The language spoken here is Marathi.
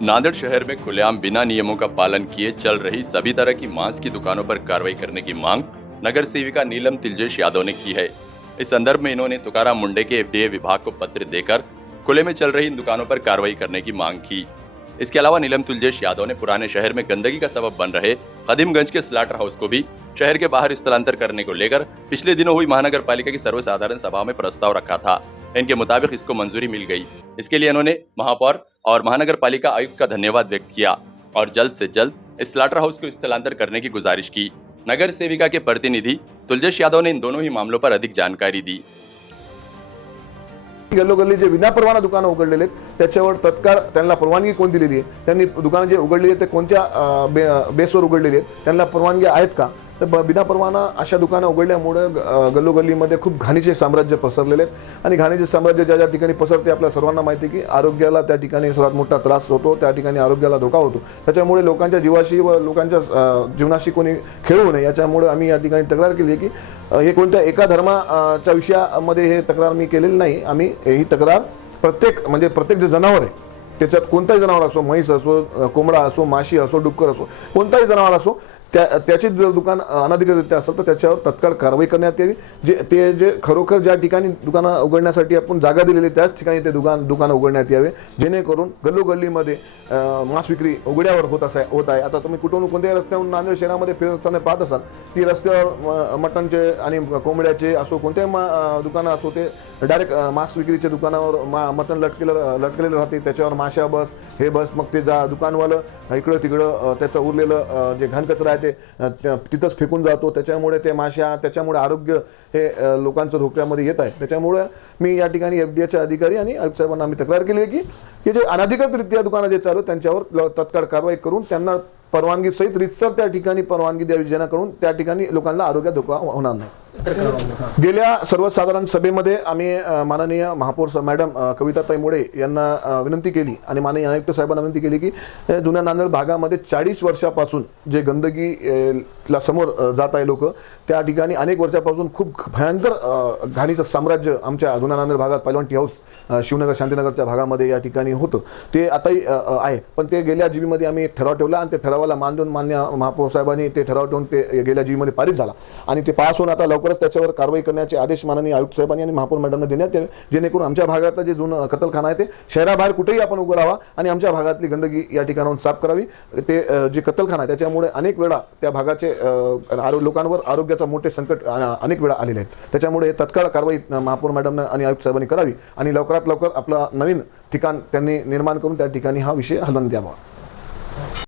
नांदेड़ शहर में खुलेआम बिना नियमों का पालन किए चल रही सभी तरह की मांस की दुकानों पर कार्रवाई करने की मांग नगर सेविका नीलम तिलजेश यादव ने की है। इस संदर्भ में इन्होंने तुकाराम मुंडे के एफडीए विभाग को पत्र देकर खुले में चल रही इन दुकानों पर कार्रवाई करने की मांग की। इसके अलावा नीलम तिलजेश यादव ने पुराने शहर में गंदगी का सबब बन रहे कदीमगंज के स्लाटर हाउस को भी शहर के बाहर स्थलांतर करने को लेकर पिछले दिनों हुई महानगर पालिका की सर्वसाधारण सभा में प्रस्ताव रखा था। इनके मुताबिक इसको मंजूरी मिल गई। इसके लिए इन्होंने महापौर और महानगर पालिका आयुक्त का धन्यवाद व्यक्त किया और जल्द से जल्द स्लाटर हाउस को स्थलांतर करने की गुजारिश की। नगर सेविका के प्रतिनिधि तुलजेश यादव ने इन दोनों ही मामलों पर अधिक जानकारी दी। गल्लोगल्ली जे विनापरवाना दुकानं उघडलेले आहेत त्याच्यावर तत्काळ त्यांना परवानगी कोण दिलेली आहे, त्यांनी दुकानं जे उघडलेली आहेत ते कोणत्या बेसवर उघडलेली आहेत, त्यांना परवानगी आहेत का? तर विनापरवाना अशा दुकानं उघडल्यामुळे गल्लोगल्लीमध्ये खूप घाणीचे साम्राज्य पसरलेले आहेत आणि घाणीचे साम्राज्य ज्या ज्या ठिकाणी पसरते आपल्या सर्वांना माहिती की आरोग्याला त्या ठिकाणी सर्वात मोठा त्रास होतो, त्या ठिकाणी आरोग्याला धोका होतो। त्याच्यामुळे लोकांच्या जीवाशी व लोकांच्या जीवनाशी कोणी खेळू नये याच्यामुळे आम्ही या ठिकाणी तक्रार केली आहे की हे कोणत्या एका धर्माच्या विषयामध्ये हे तक्रार मी केलेली नाही। आम्ही ही तक्रार प्रत्येक जे जनावर आहे त्याच्यात कोणताही जनावर असो, म्हैस असो, कोंबडा असो, माशी असो, डुक्कर असो, कोणताही जनावर असो त्याची जर दुकान अनधिकृतरित्या असेल तर त्याच्यावर तत्काळ कारवाई करण्यात यावी। जे खरोखर ज्या ठिकाणी दुकानं उघडण्यासाठी आपण जागा दिलेली त्याच ठिकाणी ते दुकानं उघडण्यात यावे, जेणेकरून गल्लोगल्लीमध्ये मांस विक्री उघड्यावर होत आहे। आता तुम्ही कुठून कोणत्याही रस्त्यावरून नांदेड शहरामध्ये फिरत असताना पाहत असाल की रस्त्यावर मटणचे आणि कोंबड्याचे असो कोणत्याही दुकानं असो ते डायरेक्ट मांस विक्रीचे दुकानावर मटण लटकलेलं राहते, त्याच्यावर माशा बस हे बस, मग ते दुकानवालं इकडं तिकडं त्याचं उरलेलं जे घाणकचरा ते तिथंच फेकून जातो। त्याच्यामुळे ते माशा, त्याच्यामुळे आरोग्य हे लोकांचं धोक्यामध्ये येत आहे। त्याच्यामुळे मी या ठिकाणी एफडीएचे अधिकारी आणि आयुक्त साहेबांना आम्ही तक्रार केली आहे की जे अनधिकृतरित्या दुकानं जे चालू त्यांच्यावर तत्काळ कारवाई करून त्यांना परवानगी सहित रितसर त्या ठिकाणी परवानगी द्यावी, जेणेकरून त्या ठिकाणी लोकांना आरोग्य धोका होणार नाही। गेल्या सर्वसाधारण सभेमध्ये आम्ही माननीय महापौर मॅडम कविताताई मुळे यांना विनंती केली आणि माननीय आयुक्त साहेबांना विनंती केली की जुन्या नांदेड भागामध्ये 40 वर्षापासून जे गंदगीला समोर जात आहे लोक, त्या ठिकाणी अनेक वर्षापासून खूप भयंकर घाणीचं साम्राज्य आमच्या जुन्या नांदेड भागात पैलवान टी हाऊस शिवनगर शांतीनगरच्या भागामध्ये या ठिकाणी होतं, ते आताही आहे। पण ते गेल्या जीबीमध्ये आम्ही एक ठराव ठेवला आणि ते ठरावाला मान देऊन मान्य महापौर साहेबांनी ते ठराव ठेवून ते गेल्या जीबीमध्ये पारित झाला आणि ते पास होऊन आता लवकरच त्याच्यावर कारवाई करण्याचे आदेश माननीय आयुक्त साहेबांनी आणि महापौर मॅडमने देण्यात यावे, जेणेकरून आमच्या भागातलं जे जुनं कत्तलखाना आहे ते शहराबाहेर कुठेही आपण उघडावा आणि आमच्या भागातली गंदगी या ठिकाणाहून साफ करावी। ते जे कत्तलखाना आहे त्याच्यामुळे अनेक वेळा त्या भागाचे लोकांवर आरोग्याचा मोठे संकट अनेक वेळा आलेले आहेत। त्याच्यामुळे तत्काळ कारवाई महापौर मॅडमने आणि आयुक्त साहेबांनी करावी आणि लवकरात लवकर आपला नवीन ठिकाण त्यांनी निर्माण करून त्या ठिकाणी हा विषय हलवून द्यावा।